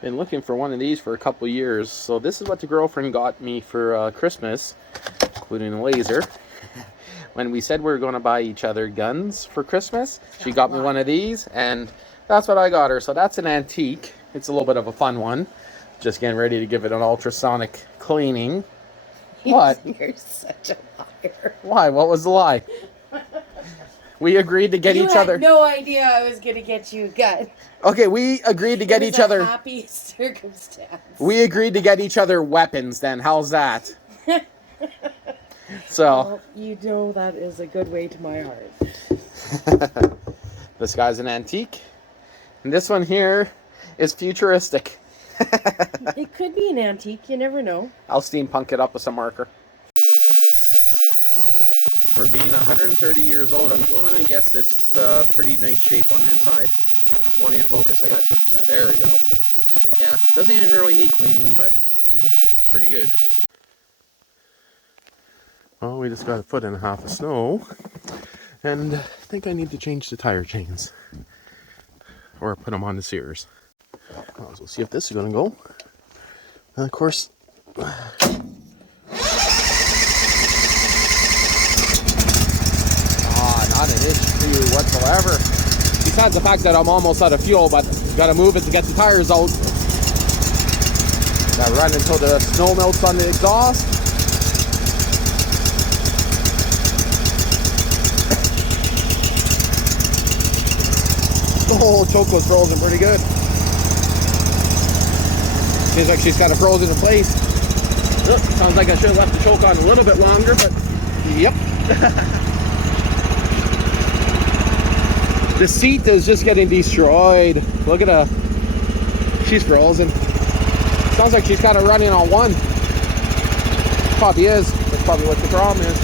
Been looking for one of these for a couple years. So this is what the girlfriend got me for Christmas, including a laser. When we said we were going to buy each other guns for Christmas, she got me one of these, and that's what I got her. So that's an antique. It's a little bit of a fun one. Just getting ready to give it an ultrasonic cleaning. What? You're such a liar. Why? What was the lie? We agreed to get each other. You had no idea I was going to get you a gun. Okay, we agreed to get each other. Happy circumstance. We agreed to get each other weapons. Then how's that? So. Well, you know that is a good way to my heart. This guy's an antique, and this one here is futuristic. It could be an antique. You never know. I'll steampunk it up with some marker. For being 130 years old, I'm going to guess it's pretty nice shape on the inside. Won't even focus, I gotta change that. There we go. Yeah, doesn't even really need cleaning, but pretty good. Well, we just got a foot and a half of snow, and I think I need to change the tire chains. Or put them on the Sears. Well, we'll see if this is gonna go. And of course, not an issue whatsoever. Besides the fact that I'm almost out of fuel, but gotta move it to get the tires out. Gotta run until the snow melts on the exhaust. Oh, choke was frozen pretty good. Seems like she's got it frozen in place. Sounds like I should have left the choke on a little bit longer, but yep. The seat is just getting destroyed. Look at her. She's frozen. Sounds like she's kind of running on one. Probably is. That's probably what the problem is.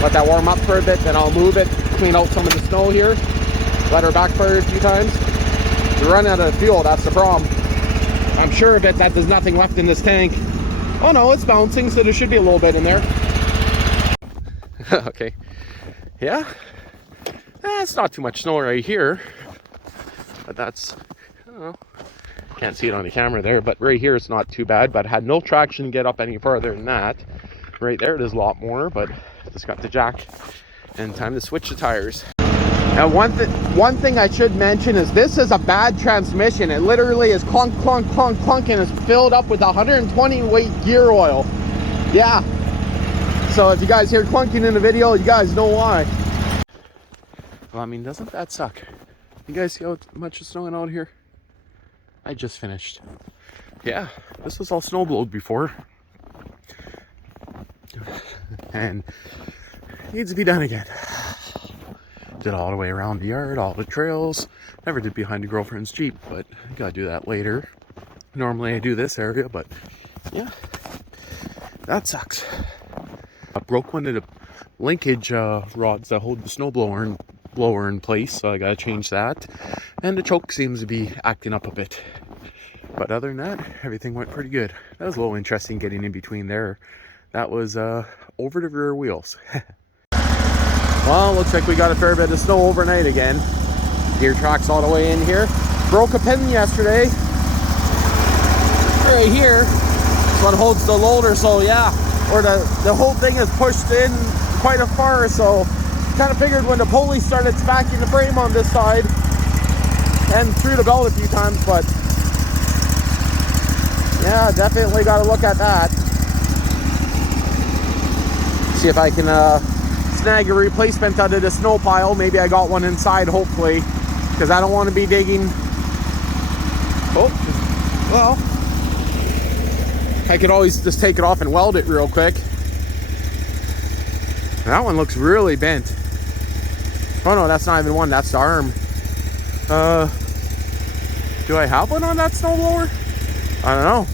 Let that warm up for a bit, then I'll move it, clean out some of the snow here. Let her backfire a few times. We're running out of fuel, that's the problem. I'm sure that there's nothing left in this tank. Oh no, it's bouncing, so there should be a little bit in there. Okay. Yeah, it's not too much snow right here, but that's, I don't know, can't see it on the camera there, but right here it's not too bad, but I had no traction to get up any farther than that. Right there there's a lot more, but just got the jack and time to switch the tires. Now one thing I should mention is this is a bad transmission. It literally is clunk, clunk, clunk, clunk, and it's filled up with 120 weight gear oil. Yeah. So if you guys hear clunking in the video, you guys know why. Well, I mean, doesn't that suck? You guys see how much is snowing out here? I just finished. Yeah, this was all snowblowed before. And needs to be done again. Did all the way around the yard, all the trails. Never did behind the girlfriend's Jeep, but I gotta do that later. Normally I do this area, but yeah, that sucks. I broke one of the linkage rods that hold the snowblower in place, so I gotta change that. And the choke seems to be acting up a bit. But other than that, everything went pretty good. That was a little interesting getting in between there. That was over the rear wheels. Well, looks like we got a fair bit of snow overnight again. Gear tracks all the way in here. Broke a pin yesterday. Right here. This one holds the loader, so yeah. Or the whole thing is pushed in quite a far, so kind of figured when the pulley started smacking the frame on this side and through the belt a few times, but yeah, definitely got to look at that. See if I can snag a replacement out of the snow pile. Maybe I got one inside, hopefully, because I don't want to be digging. Oh, well, I could always just take it off and weld it real quick. That one looks really bent. Oh no, that's not even one, that's the arm. Do I have one on that snowblower? I don't know.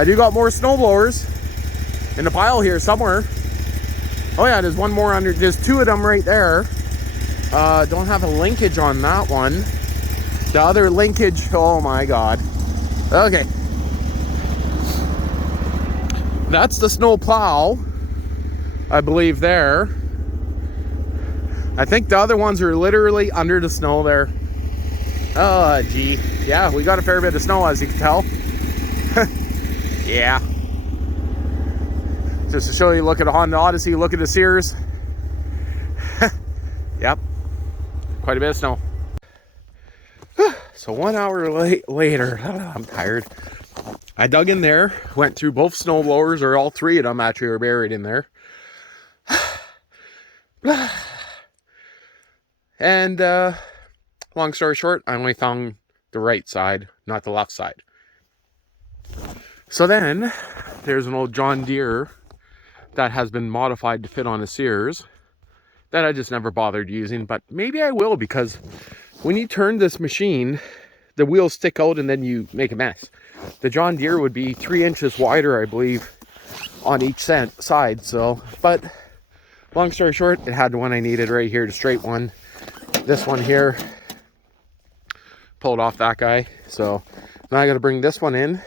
I do got more snowblowers in the pile here somewhere. Oh yeah, there's one more under, there's two of them right there. Don't have a linkage on that one. The other linkage, oh my god. Okay. That's the snow plow, I believe there. I think the other ones are literally under the snow there. Oh, gee. Yeah, we got a fair bit of snow, as you can tell. Yeah. Just to show you, look at a Honda Odyssey, look at the Sears. Yep. Quite a bit of snow. So 1 hour later, I'm tired. I dug in there, went through both snowblowers, or all three of them actually are buried in there. And long story short, I only found the right side, not the left side. So then there's an old John Deere that has been modified to fit on a Sears that I just never bothered using, but maybe I will, because when you turn this machine, the wheels stick out and then you make a mess. The John Deere would be 3 inches wider, I believe, on each side. So, but long story short, it had the one I needed right here, the straight one. This one here pulled off that guy. So now I got to bring this one in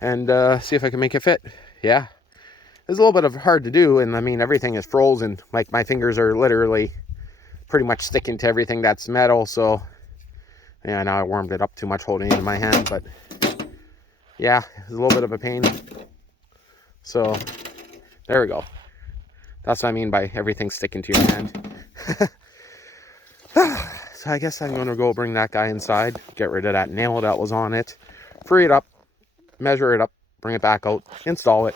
and see if I can make it fit. Yeah, it's a little bit hard to do, and I mean, everything is frozen. Like, my fingers are literally pretty much sticking to everything that's metal. So yeah, now I warmed it up too much holding it in my hand, but yeah, it's a little bit of a pain. So there we go. That's what I mean by everything sticking to your hand. So I guess I'm going to go bring that guy inside, get rid of that nail that was on it, free it up, measure it up, bring it back out, install it,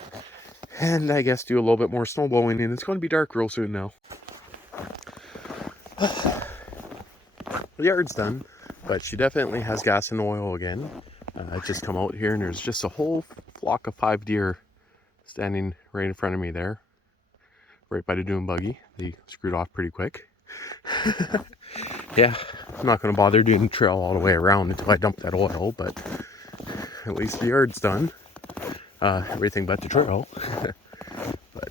and I guess do a little bit more snow blowing. And it's going to be dark real soon now. The yard's done, but she definitely has gas and oil again. I just come out here and there's just a whole flock of 5 deer standing right in front of me there, right by the dune buggy. They screwed off pretty quick. Yeah, I'm not going to bother doing the trail all the way around until I dump that oil, but at least the yard's done. Everything but the trail. But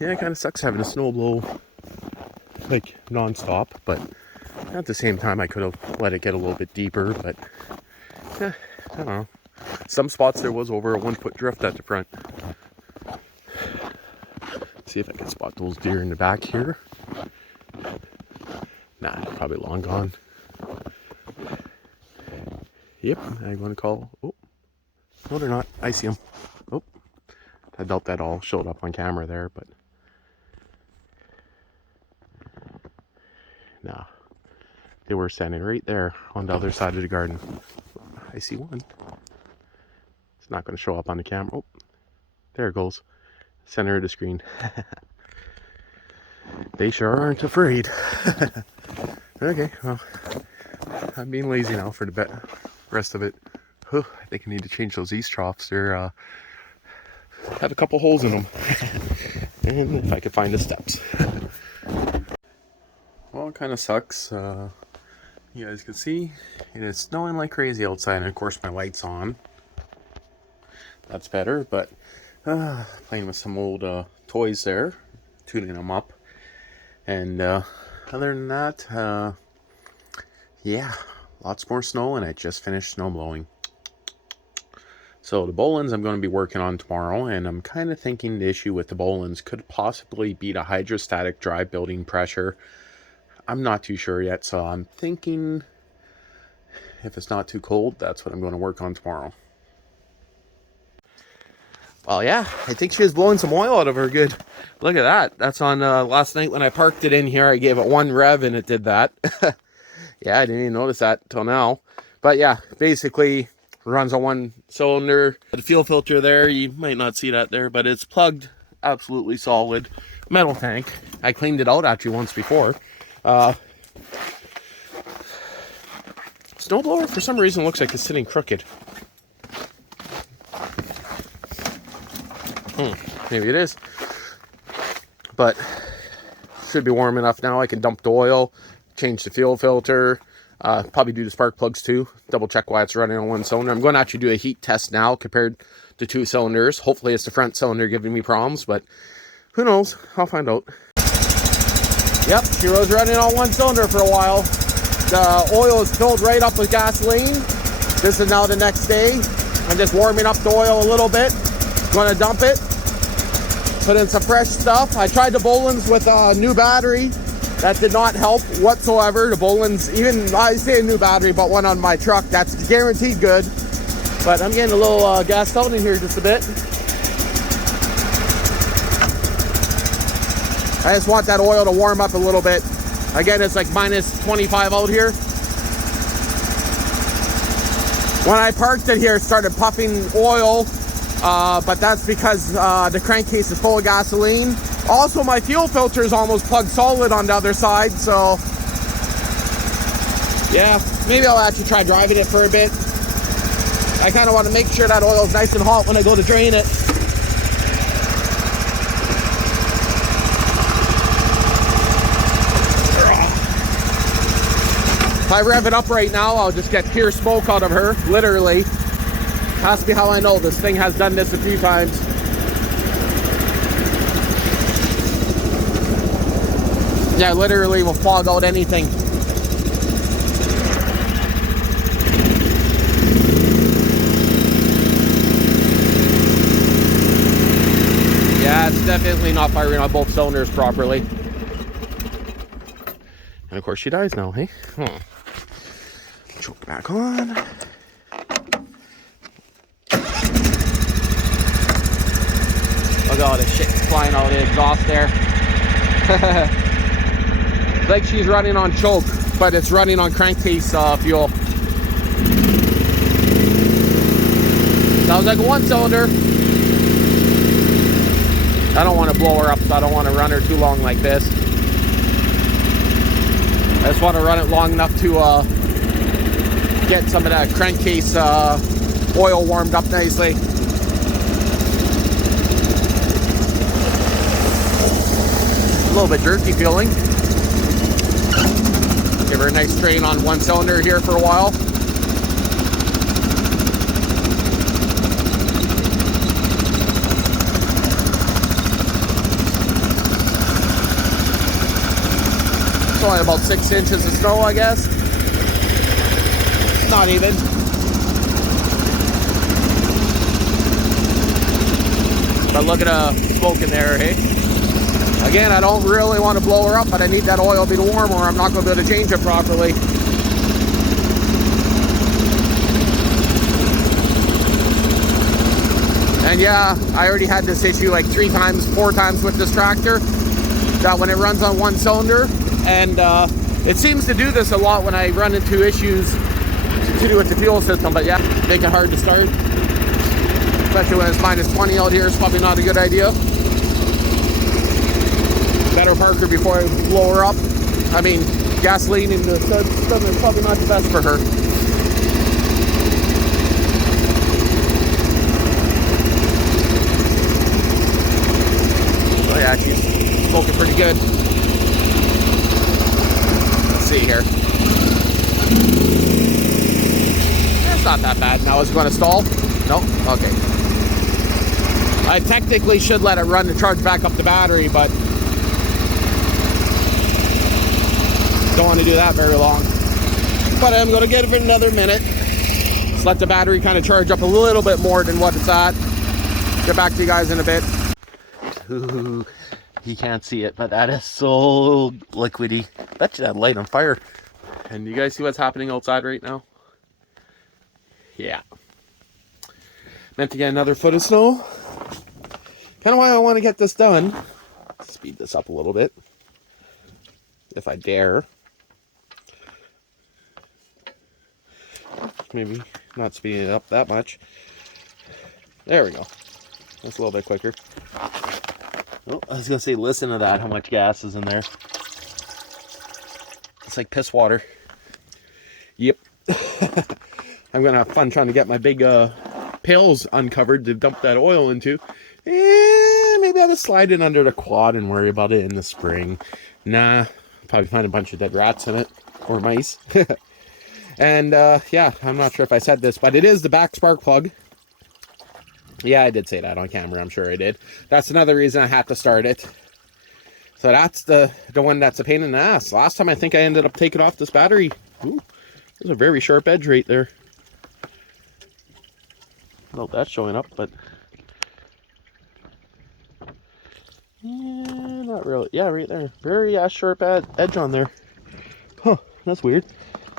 yeah, it kind of sucks having a snow blow like non-stop, but at the same time I could have let it get a little bit deeper. But yeah, I don't know. Some spots there was over a 1 foot drift at the front. See if I can spot those deer in the back here. Nah, probably long gone. Yep, I'm going to call. Oh, no, they're not. I see them. Oh, I doubt that all showed up on camera there, but nah, they were standing right there on the other side of the garden. I see one. It's not going to show up on the camera. Oh, there it goes. Center of the screen. They sure aren't afraid. Okay, well, I'm being lazy now for the rest of it. I think I need to change those east troughs. They're have a couple holes in them. And if I could find the steps. Well, it kind of sucks. You guys can see it is snowing like crazy outside, and of course my light's on. That's better, but playing with some old toys there, tuning them up. And other than that, yeah, lots more snow, and I just finished snow blowing. So the Bolins I'm going to be working on tomorrow, and I'm kind of thinking the issue with the Bolins could possibly be the hydrostatic dry building pressure. I'm not too sure yet, so I'm thinking if it's not too cold, that's what I'm going to work on tomorrow. Well, yeah, I think she was blowing some oil out of her good. Look at that. That's on last night when I parked it in here. I gave it 1 rev and it did that. Yeah, I didn't even notice that till now. But yeah, basically runs on 1 cylinder. The fuel filter there, you might not see that there, but it's plugged absolutely solid. Metal tank. I cleaned it out actually once before. Snowblower for some reason looks like it's sitting crooked. Maybe it is, but should be warm enough now. I can dump the oil, change the fuel filter, probably do the spark plugs too, double check why it's running on 1 cylinder. I'm going to actually do a heat test now compared to 2 cylinders. Hopefully it's the front cylinder giving me problems, but who knows? I'll find out. Yep, she was running on 1 cylinder for a while. The oil is filled right up with gasoline. This is now the next day. I'm just warming up the oil a little bit. Going to dump it, put in some fresh stuff. I tried the Bolins with a new battery. That did not help whatsoever. The Bolin's, even I say a new battery, but one on my truck, that's guaranteed good. But I'm getting a little gassed out in here just a bit. I just want that oil to warm up a little bit. Again, it's like minus 25 out here. When I parked it here, it started puffing oil, but that's because the crankcase is full of gasoline. Also, my fuel filter is almost plugged solid on the other side, so yeah, maybe I'll actually try driving it for a bit. I kind of want to make sure that oil is nice and hot when I go to drain it. If I rev it up right now, I'll just get pure smoke out of her, literally. Ask me how I know. This thing has done this a few times. Yeah, literally will fog out anything. Yeah, it's definitely not firing on both cylinders properly. And of course she dies now, hey? Choke back on. Look at all this shit flying out of the exhaust there. It's like she's running on choke, but it's running on crankcase fuel. Sounds like a one cylinder. I don't want to blow her up, so I don't want to run her too long like this. I just want to run it long enough to get some of that crankcase oil warmed up nicely. A little bit jerky feeling. Give her a nice strain on one cylinder here for a while. It's only about 6 inches of snow, I guess. Not even. But look at the smoke in there, hey? Again, I don't really want to blow her up, but I need that oil to be warm or I'm not going to be able to change it properly. And yeah, I already had this issue like 3 times, 4 times with this tractor. That when it runs on one cylinder, and it seems to do this a lot when I run into issues to do with the fuel system, but yeah, make it hard to start. Especially when it's minus 20 out here, it's probably not a good idea. Better park her before I blow her up. I mean, gasoline in the system is probably not the best for her. Oh yeah, she's smoking pretty good. Let's see here. That's not that bad. Now is it going to stall? No? Okay. I technically should let it run to charge back up the battery, but don't want to do that very long. But I'm going to get it for another minute. Just let the battery kind of charge up a little bit more than what it's at. Get back to you guys in a bit. Ooh, you can't see it, but that is so liquidy. Bet you that light on fire. And you guys see what's happening outside right now? Yeah. Meant to get another foot of snow. Kind of why I want to get this done. Speed this up a little bit. If I dare. Maybe not speeding it up that much. There we go. That's a little bit quicker. Oh, I was going to say, listen to that, how much gas is in there. It's like piss water. Yep. I'm going to have fun trying to get my big pails uncovered to dump that oil into. And maybe I'll just slide it under the quad and worry about it in the spring. Nah, probably find a bunch of dead rats in it. Or mice. And yeah, I'm not sure if I said this, but it is the back spark plug. Yeah, I did say that on camera. I'm sure I did. That's another reason I had to start it. So that's the one that's a pain in the ass. Last time I think I ended up taking off this battery. Ooh, there's a very sharp edge right there. I don't know if that's showing up, but Yeah, not really. Yeah, right there. Very sharp edge on there. Huh, that's weird.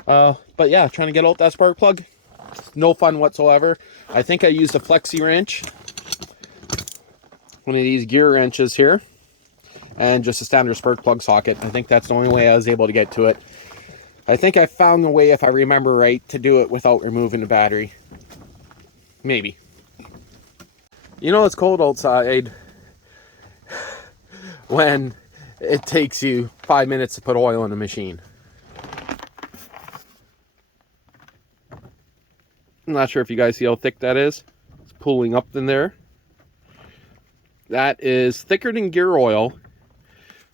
But yeah, trying to get out that spark plug. No fun whatsoever. I think I used a flexi wrench. One of these gear wrenches here. And just a standard spark plug socket. I think that's the only way I was able to get to it. I think I found the way, if I remember right, to do it without removing the battery. Maybe. You know it's cold outside when it takes you 5 minutes to put oil in a machine. I'm not sure if you guys see how thick that is. It's pulling up in there. That is thicker than gear oil,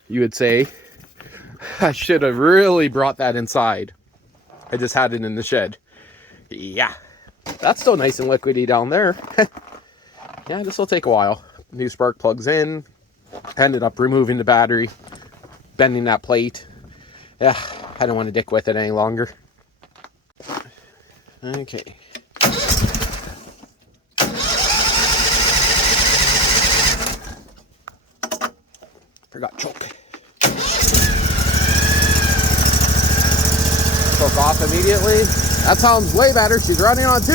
you would say. I should have really brought that inside. I just had it in the shed. Yeah. That's still nice and liquidy down there. Yeah, this will take a while. New spark plugs in. Ended up removing the battery. Bending that plate. Yeah, I don't want to dick with it any longer. Okay. Forgot choke. Choke off immediately. That sounds way better. She's running on 2.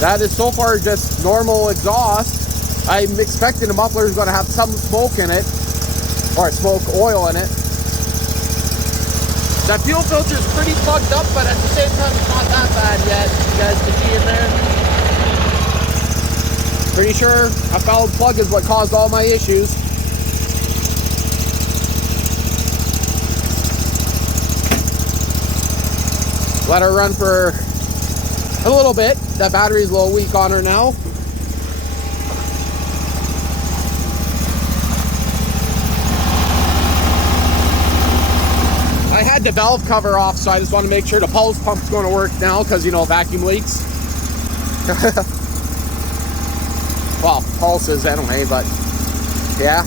That is so far just normal exhaust. I'm expecting the muffler is going to have some smoke in it, or smoke oil in it. That fuel filter is pretty plugged up, but at the same time it's not that bad yet. You guys can see in there. Pretty sure a fouled plug is what caused all my issues. Let her run for a little bit. That battery's a little weak on her now. I had the valve cover off, so I just want to make sure the pulse pump's going to work now, because, you know, vacuum leaks. Well, pulses anyway, but yeah.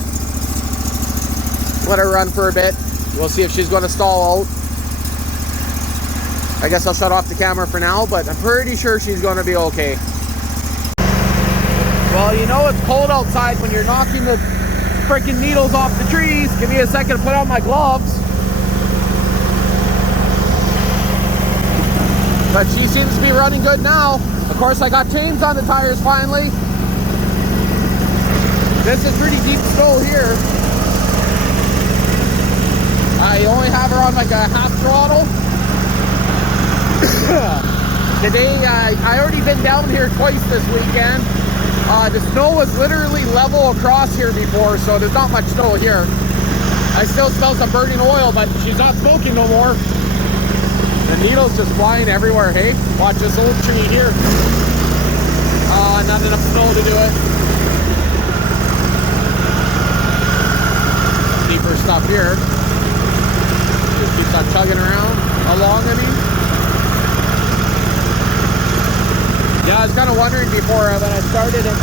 Let her run for a bit. We'll see if she's going to stall out. I guess I'll shut off the camera for now, but I'm pretty sure she's going to be okay. Well, you know it's cold outside when you're knocking the freaking needles off the trees. Give me a second to put on my gloves. But she seems to be running good now. Of course, I got chains on the tires finally. This is pretty deep snow here. I only have her on like a half throttle. Today, I already been down here twice this weekend. The snow was literally level across here before, so there's not much snow here. I still smell some burning oil, but she's not smoking no more. The needle's just flying everywhere, hey? Watch this old tree here. Not enough snow to do it. Deeper stuff here. Just keeps on chugging around along, I mean. Yeah, I was kind of wondering before when I started it,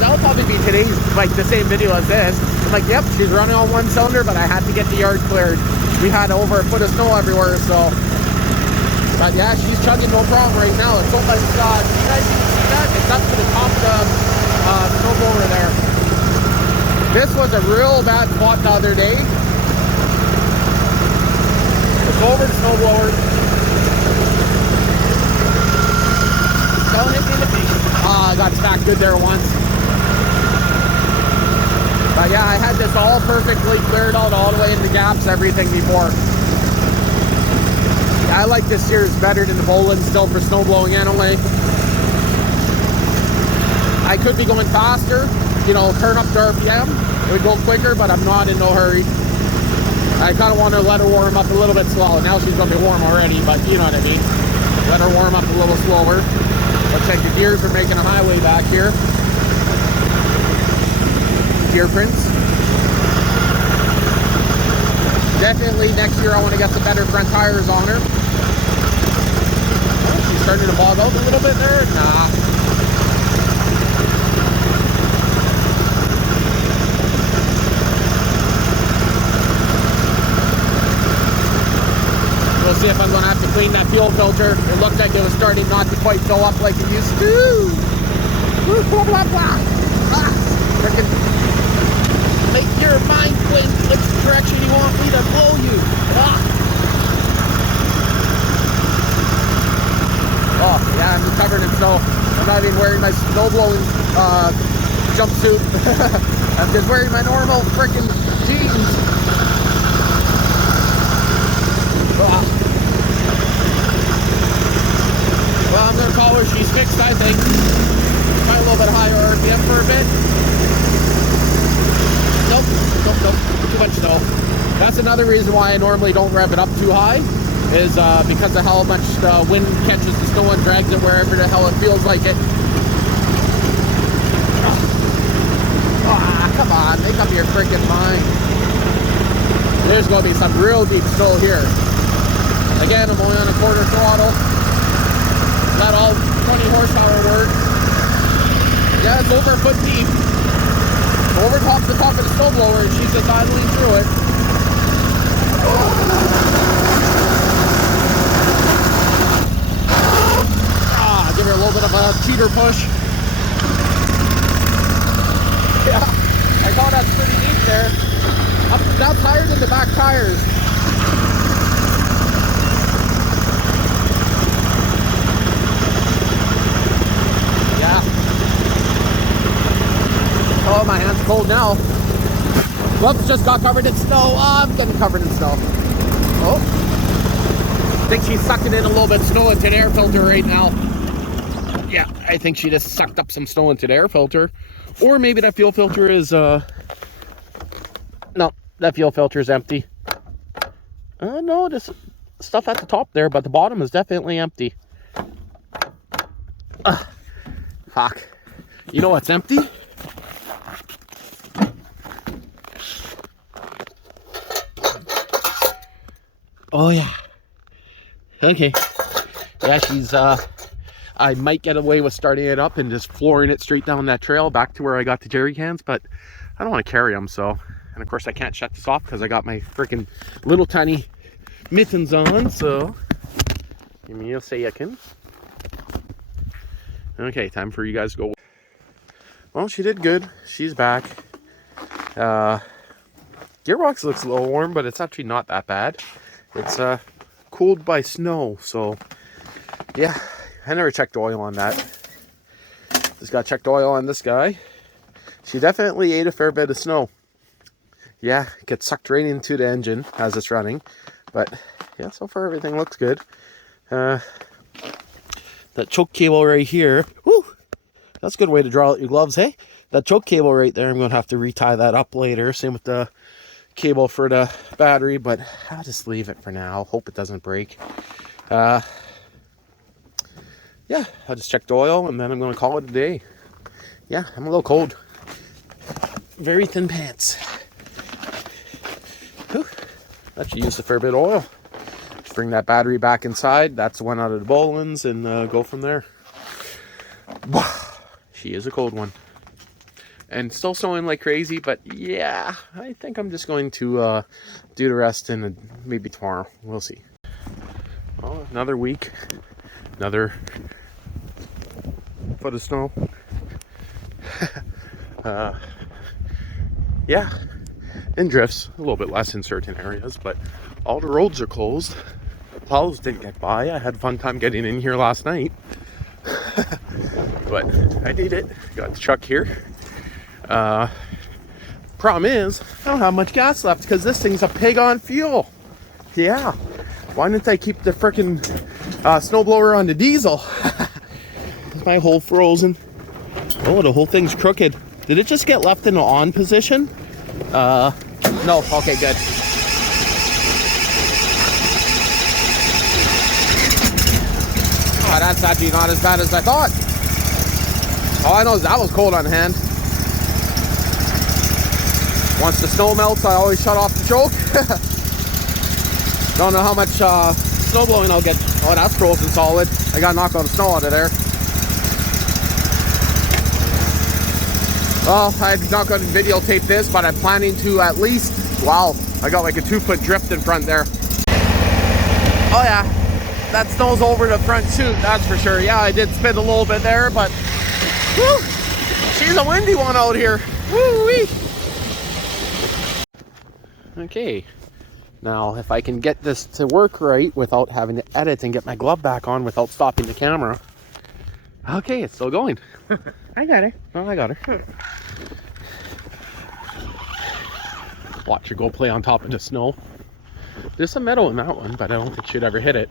that'll probably be today's, like the same video as this. I'm like, yep, she's running on 1 cylinder, but I had to get the yard cleared. We had over a foot of snow everywhere, so. But yeah, she's chugging no problem right now. It's almost, you guys can see that? It's up to the top of the snowblower there. This was a real bad spot the other day. It's over the snowblower. Don't hit me in the face. I got stacked good there once. But yeah, I had this all perfectly cleared out all the way in the gaps, everything before. Yeah, I like this Sears better than the Bolin still for snow blowing anyway. I could be going faster, you know, turn up the RPM. It would go quicker, but I'm not in no hurry. I kind of want to let her warm up a little bit slower. Now she's going to be warm already, but you know what I mean. Let her warm up a little slower. Looks like the gears are making a highway back here. Gear prints. Definitely next year I want to get some better front tires on her. Oh, she's starting to bog out a little bit there. Nah. We'll see if I'm going to have to clean that fuel filter. It looked like it was starting not to quite fill up like it used to. Blah, blah, blah. Frickin' make your mind blink which direction you want me to blow you. Oh, yeah, I'm covered in snow. I'm not even wearing my snow blowing jumpsuit. I'm just wearing my normal freaking jeans. Well, I'm gonna call her. She's fixed, I think. Try a little bit higher RPM for a bit. Nope. Too much snow. That's another reason why I normally don't rev it up too high. Is because of how much the wind catches the snow and drags it wherever the hell it feels like it. Come on, make up your freaking mind. There's going to be some real deep snow here. Again, I'm only on a quarter throttle. Not all 20 horsepower work. Yeah, it's over a foot deep. Over top the top of the snowblower, and she's just idling through it. Give her a little bit of a cheater push. Yeah, I thought that's pretty neat there. That's higher than the back tires. Yeah. Oh, my hand's cold now. Whoops, just got covered in snow. Oh, I'm getting covered in snow. Oh. I think she's sucking in a little bit of snow into the air filter right now. Yeah, I think she just sucked up some snow into the air filter. Or maybe that fuel filter is, no, that fuel filter is empty. No, there's stuff at the top there, but the bottom is definitely empty. Fuck. You know what's empty? Oh, yeah. Okay. Yeah, she's, I might get away with starting it up and just flooring it straight down that trail back to where I got the jerry cans, but I don't want to carry them, so. And of course I can't shut this off because I got my freaking little tiny mittens on, so. Give me a second. Okay, time for you guys to go. Well, she did good. She's back. Gearbox looks a little warm, but it's actually not that bad. It's cooled by snow, so yeah. I never checked oil on that. Just got checked oil on this guy. She definitely ate a fair bit of snow. Yeah, it gets sucked right into the engine as it's running. But yeah, so far everything looks good. That choke cable right here. Woo! That's a good way to draw out your gloves, hey? That choke cable right there, I'm going to have to retie that up later. Same with the cable for the battery, but I'll just leave it for now. Hope it doesn't break. Yeah, I'll just check the oil and then I'm going to call it a day. Yeah, I'm a little cold. Very thin pants. Whew. Actually used a fair bit of oil. Just bring that battery back inside. That's the one out of the Bolins and go from there. She is a cold one. And still snowing like crazy, but yeah, I think I'm just going to do the rest in maybe tomorrow. We'll see. Well, another week. Another foot of snow. Yeah, in drifts, a little bit less in certain areas, but all the roads are closed. Plows didn't get by. I had a fun time getting in here last night. But I did it. Got the truck here. Problem is, I don't have much gas left because this thing's a pig on fuel. Yeah. Why didn't I keep the frickin' snowblower on the diesel? Is my hole frozen? Oh, the whole thing's crooked. Did it just get left in the on position? No. Okay, good. Oh, that's actually not as bad as I thought. All I know is that was cold on hand. Once the snow melts, I always shut off the choke. Don't know how much snow blowing I'll get. Oh, that's frozen solid. I got knocked all the snow out of there. Well, I'm not going to videotape this, but I'm planning to at least, wow, I got like a 2-foot drift in front there. Oh yeah, that snow's over the front chute, that's for sure. Yeah, I did spin a little bit there, but whew, She's a windy one out here. Woo-wee. Okay. Now, if I can get this to work right without having to edit and get my glove back on without stopping the camera. Okay, it's still going. I got her. Oh, I got her. Watch her go play on top of the snow. There's some metal in that one, but I don't think she'd ever hit it.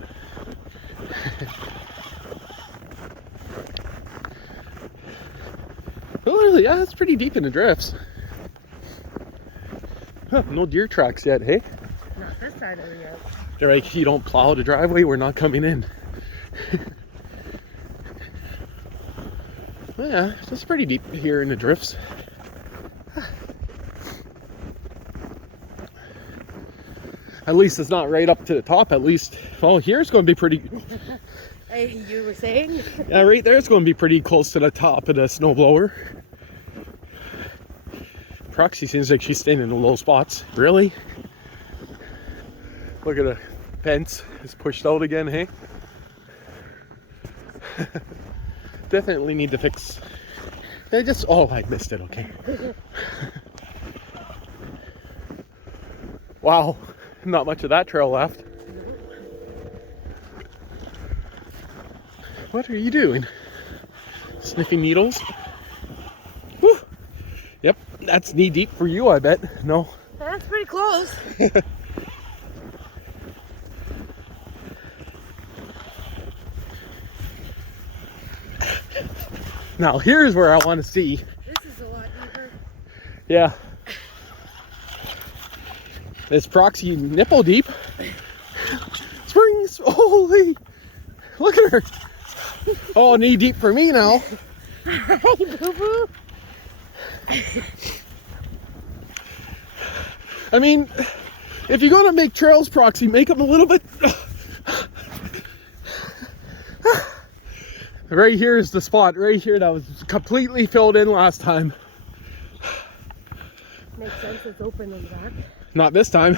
Oh, yeah, it's pretty deep in the drifts. Huh, no deer tracks yet, hey? Not this side of the yard. They're like, you don't plow the driveway, we're not coming in. Yeah, it's pretty deep here in the drifts. At least it's not right up to the top, at least. Well, here's going to be pretty... Hey, you were saying? Yeah, right there it's going to be pretty close to the top of the snowblower. Proxy seems like she's staying in the low spots. Really? Look at the fence. It's pushed out again, hey? Definitely need to fix... Oh, I missed it, okay. Wow. Not much of that trail left. What are you doing? Sniffing needles? Whew. Yep, that's knee deep for you, I bet. No. That's pretty close. Now here's where I want to see. This is a lot deeper. Yeah. This proxy nipple deep. Springs, holy! Look at her. Oh, knee deep for me now. Hey, boo-boo. I mean, if you're gonna make trails, proxy, make them a little bit. Right here is the spot. Right here that was completely filled in last time. Makes sense. It's open in the back. Not this time.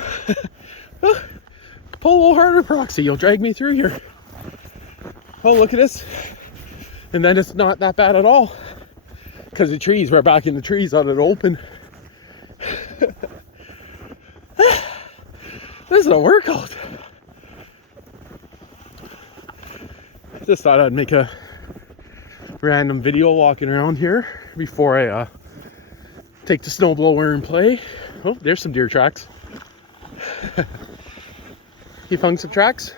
Pull a little harder, proxy. You'll drag me through here. Oh, look at this. And then it's not that bad at all. Because the trees, we're back in the trees out of the open. This is a workout. Just thought I'd make a random video walking around here before I take the snowblower and play. Oh, there's some deer tracks. You found some tracks?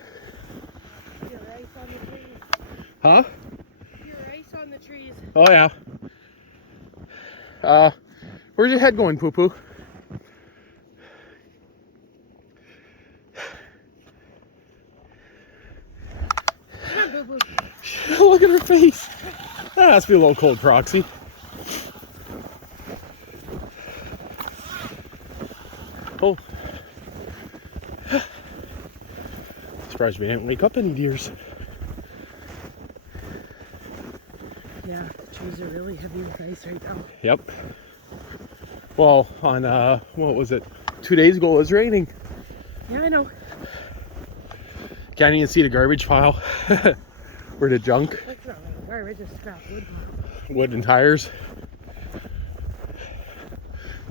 Your ice on the trees. Huh? Your ice on the trees. Oh yeah. Where's your head going, poo poo? Come on, boo-boo. Look at her face. That has to be a little cold, proxy. Oh. Surprised we didn't wake up any deers. Yeah, the trees are really heavy with ice right now. Yep. Well, on, what was it? 2 days ago it was raining. Yeah, I know. Can't even see the garbage pile. Or the junk. That's not like garbage, it's scrap wood. Wood and tires.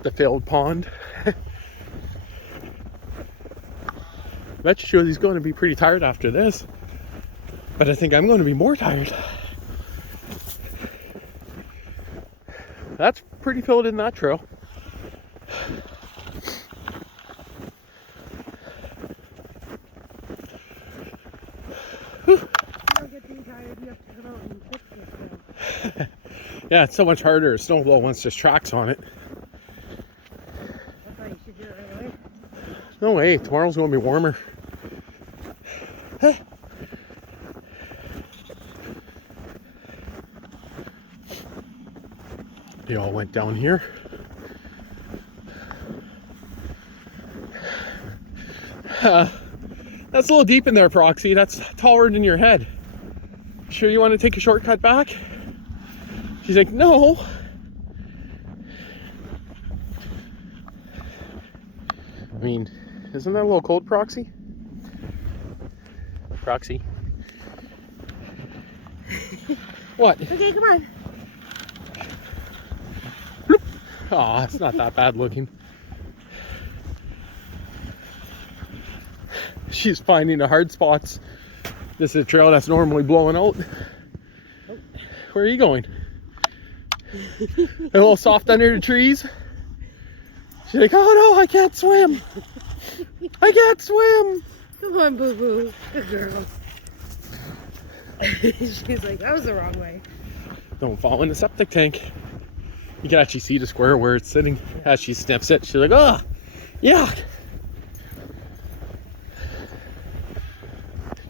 The filled pond. Bet you he's going to be pretty tired after this. But I think I'm going to be more tired. That's pretty filled in, that trail. Yeah, it's so much harder. Snowblow once there's tracks on it. That's why you should do it right away. No way, tomorrow's going to be warmer. They all went down here. That's a little deep in there, Proxy. That's taller than your head. Sure you want to take a shortcut back? She's like, no. I mean, isn't that a little cold, Proxy? Proxy. What? Okay, come on. Oh, it's not that bad looking. She's finding the hard spots. This is a trail that's normally blowing out. Oh. Where are you going? A little soft under the trees. She's like, oh no, I can't swim. I can't swim. Come on, boo boo. Good girl. She's like, that was the wrong way. Don't fall in the septic tank. You can actually see the square where it's sitting as she sniffs it. She's like, oh, yuck.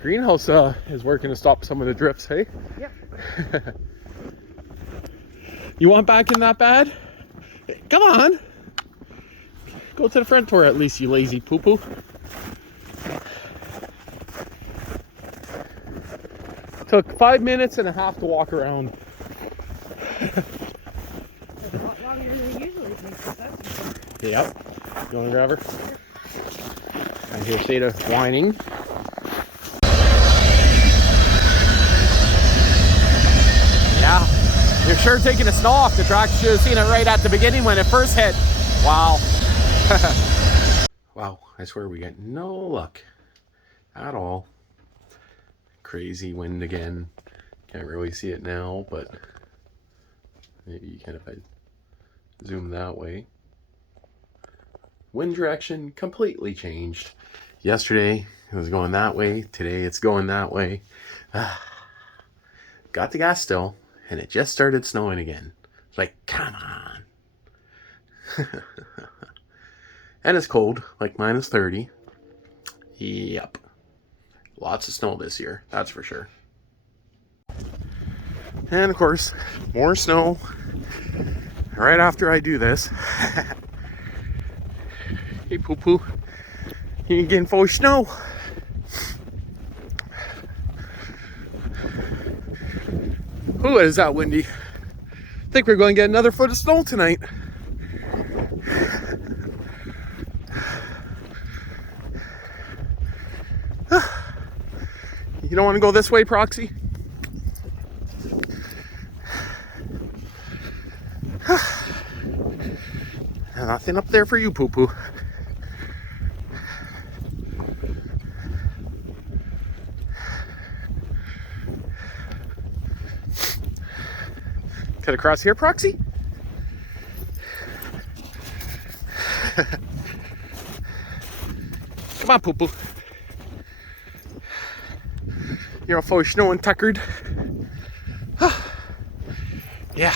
Greenhouse is working to stop some of the drifts, hey? Yep. You want back in that bad? Come on. Go to the front door at least, you lazy poo-poo. Took 5 minutes and a half to walk around. That's a lot longer than it usually takes, but that's for sure. Yep. You want to grab her? I hear Seda whining. Yeah. You're sure taking the snow off the track. You should have seen it right at the beginning when it first hit. Wow. Wow. I swear we got no luck at all. Crazy wind again. Can't really see it now, but maybe you can if I zoom that way. Wind direction completely changed. Yesterday it was going that way. Today it's going that way. Got the gas still, and it just started snowing again. It's like, come on. And it's cold, like minus 30. Yep. Lots of snow this year, that's for sure. And of course, more snow right after I do this. Hey, poo-poo. You getting full of snow. Ooh, is that windy? I think we're going to get another foot of snow tonight. You don't want to go this way, Proxy? Nothing up there for you, poo-poo. Cut across here, Proxy? Come on, poo-poo. You're all full of snow and tuckered. Yeah.